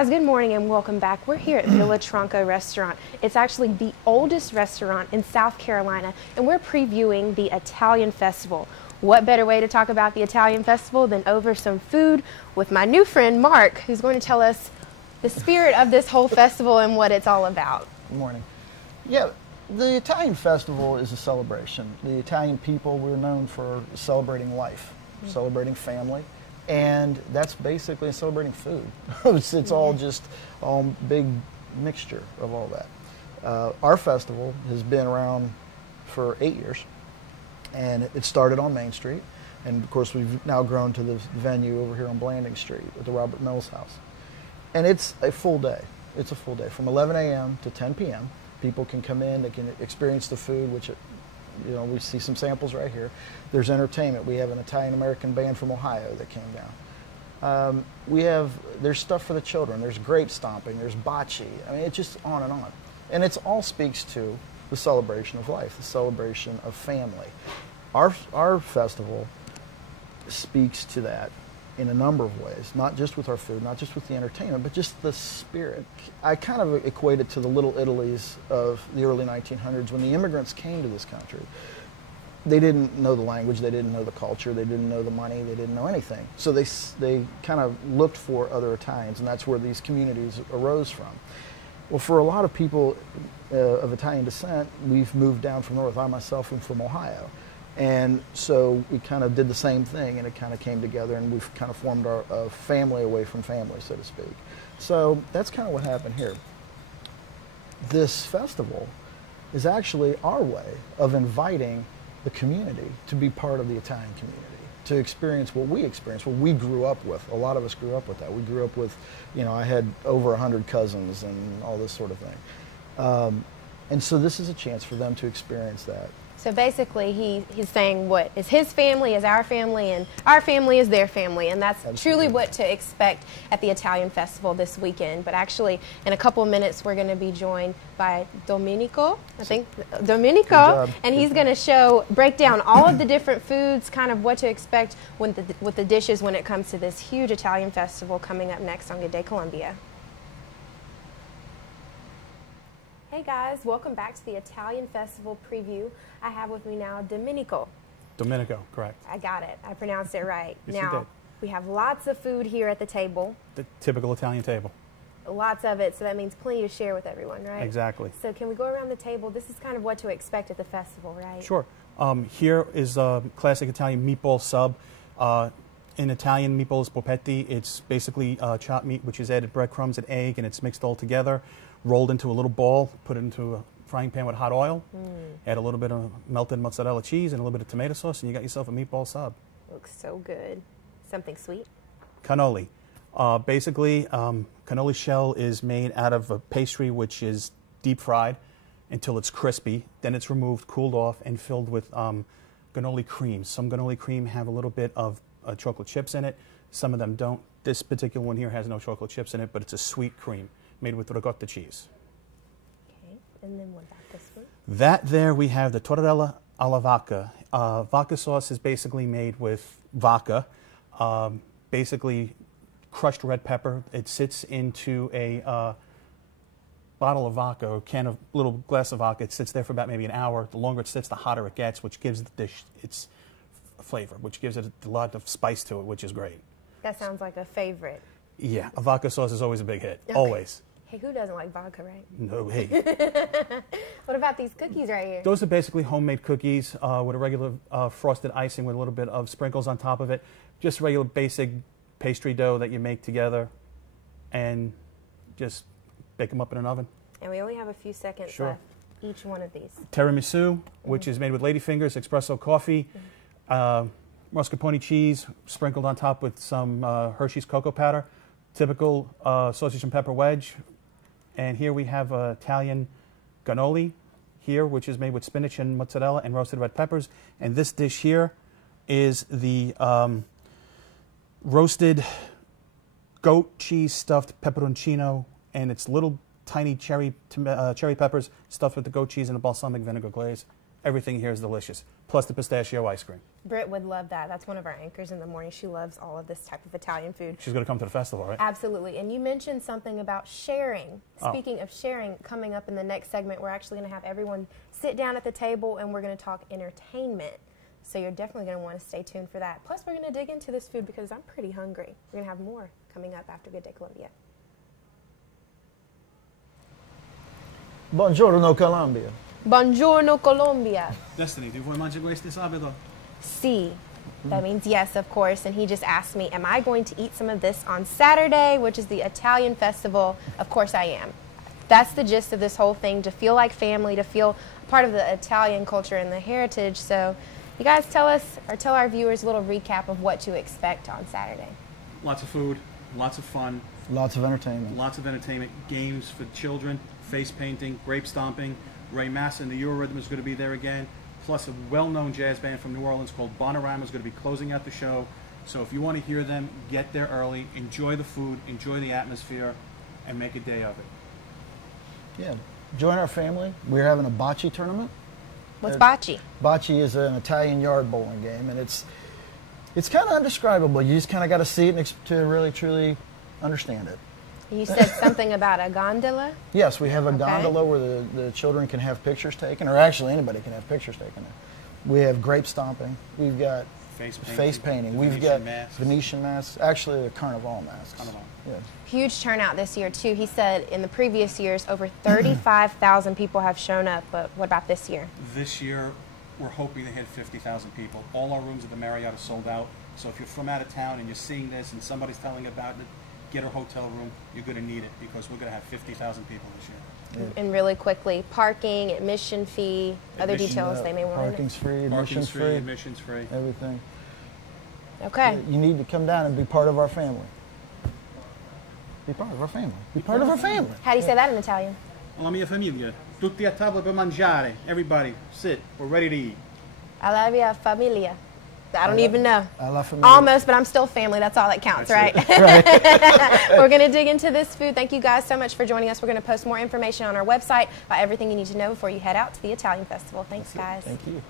Good morning and welcome back. We're here at Villa Tronco Restaurant. It's actually the oldest restaurant in South Carolina, and we're previewing the Italian Festival. What better way to talk about the Italian Festival than over some food with my new friend Mark, who's going to tell us the spirit of this whole festival and what it's all about. Good morning. Yeah, the Italian Festival is a celebration. The Italian people, we're known for celebrating life, celebrating family. And that's basically celebrating food. it's all just big mixture of all that. Our festival has been around for 8 years, and it started on Main Street. And of course, we've now grown to the venue over here on Blanding Street at the Robert Mills House. And it's a full day. It's a full day from 11 a.m. to 10 p.m. People can come in, they can experience the food, which we see some samples right here. There's entertainment. We have an Italian-American band from Ohio that came down. There's stuff for the children. There's grape stomping. There's bocce. I mean, it's just on and on. And it all speaks to the celebration of life, the celebration of family. Our festival speaks to that in a number of ways, not just with our food, not just with the entertainment, but just the spirit. I kind of equate it to the Little Italys of the early 1900s when the immigrants came to this country. They didn't know the language, they didn't know the culture, they didn't know the money, they didn't know anything. So they kind of looked for other Italians, and that's where these communities arose from. Well, for a lot of people of Italian descent, we've moved down from north. I myself am from Ohio. And so we kind of did the same thing, and it kind of came together, and we've kind of formed a family away from family, so to speak. So that's kind of what happened here. This festival is actually our way of inviting the community to be part of the Italian community, to experience what we grew up with. A lot of us grew up with that. We grew up with, I had over 100 cousins and all this sort of thing. And so this is a chance for them to experience that. So basically, he's saying what is his family is our family, and our family is their family, and that's truly what to expect at the Italian Festival this weekend. But actually, in a couple of minutes, we're going to be joined by Domenico, and he's going to break down all of the different foods, kind of what to expect with the dishes when it comes to this huge Italian festival coming up next on Good Day Columbia. Hey guys, welcome back to the Italian Festival preview. I have with me now Domenico. Domenico, correct. I got it. I pronounced it right. Yes, now, you did. We have lots of food here at the table. The typical Italian table. Lots of it, so that means plenty to share with everyone, right? Exactly. So can we go around the table? This is kind of what to expect at the festival, right? Sure. Here is a classic Italian meatball sub. In Italian, meatballs polpetti, it's basically chopped meat, which is added breadcrumbs and egg, and it's mixed all together, rolled into a little ball, put it into a frying pan with hot oil, add a little bit of melted mozzarella cheese and a little bit of tomato sauce, and you got yourself a meatball sub. Looks so good. Something sweet? Cannoli. Basically, cannoli shell is made out of a pastry which is deep fried until it's crispy. Then it's removed, cooled off, and filled with cannoli cream. Some cannoli cream have a little bit of chocolate chips in it. Some of them don't. This particular one here has no chocolate chips in it, but it's a sweet cream made with ricotta cheese. Okay, and then what about this one? That there we have the tortella alla vacca. Vodka sauce is basically made with vodka, basically crushed red pepper. It sits into a bottle of vodka, or little glass of vodka. It sits there for about maybe an hour. The longer it sits, the hotter it gets, which gives the dish its flavor, which gives it a lot of spice to it, which is great. That sounds like a favorite. Yeah, a vodka sauce is always a big hit, Okay. always. Hey, who doesn't like vodka, right? No, hey. What about these cookies right here? Those are basically homemade cookies with a regular frosted icing with a little bit of sprinkles on top of it. Just regular basic pastry dough that you make together and just bake them up in an oven. And we only have a few seconds left, each one of these. Tiramisu, which is made with ladyfingers, espresso coffee, mascarpone cheese sprinkled on top with some Hershey's cocoa powder, typical sausage and pepper wedge. And here we have Italian cannoli here, which is made with spinach and mozzarella and roasted red peppers. And this dish here is the roasted goat cheese stuffed pepperoncino, and it's little tiny cherry peppers stuffed with the goat cheese and a balsamic vinegar glaze. Everything here is delicious. plus the pistachio ice cream. Britt would love that. That's one of our anchors in the morning. She loves all of this type of Italian food. She's going to come to the festival, right? Absolutely. And you mentioned something about sharing. Oh. Speaking of sharing, coming up in the next segment, we're actually going to have everyone sit down at the table and we're going to talk entertainment. So you're definitely going to want to stay tuned for that. Plus, we're going to dig into this food because I'm pretty hungry. We're going to have more coming up after Good Day Colombia. Buongiorno, Colombia. Buongiorno, Colombia. Destiny, do you want to mangiare sabato? Sí. That means yes, of course. And he just asked me, am I going to eat some of this on Saturday, which is the Italian festival? Of course I am. That's the gist of this whole thing, to feel like family, to feel part of the Italian culture and the heritage. So you guys tell us, or tell our viewers a little recap of what to expect on Saturday. Lots of food, lots of fun, Lots of entertainment. games for children, face painting, grape stomping. Ray Massa and the Eurorhythm is going to be there again, plus a well-known jazz band from New Orleans called Bonorama is going to be closing out the show. So if you want to hear them, get there early, enjoy the food, enjoy the atmosphere, and make a day of it. Yeah. Join our family. We're having a bocce tournament. What's bocce? Bocce is an Italian yard bowling game, and it's kind of indescribable. You just kind of got to see it to really, truly understand it. You said something about a gondola? Yes, we have a Okay. gondola where the children can have pictures taken, or actually anybody can have pictures taken. We have grape stomping. We've got face painting. We've got Venetian masks. Actually, the Carnival masks. Carnival. Yeah. Huge turnout this year, too. He said in the previous years, over 35,000 people have shown up. But what about this year? This year, we're hoping to hit 50,000 people. All our rooms at the Marriott are sold out. So if you're from out of town and you're seeing this and somebody's telling you about it, get a hotel room. You're going to need it because we're going to have 50,000 people this year. And really quickly, parking, admission fee, other details they may want to know. Parking's free, admission's free, admission's free. everything. Okay. You need to come down and be part of our family. Be part of our family. Be part of our family. How do you say that in Italian? La mia famiglia. Tutti a tavola per mangiare. Everybody, sit. We're ready to eat. Alla mia familia. I don't even know. Alla familia. Almost, but I'm still family. That's all that counts, right? We're going to dig into this food. Thank you guys so much for joining us. We're going to post more information on our website about everything you need to know before you head out to the Italian Festival. Thanks, guys. Thank you.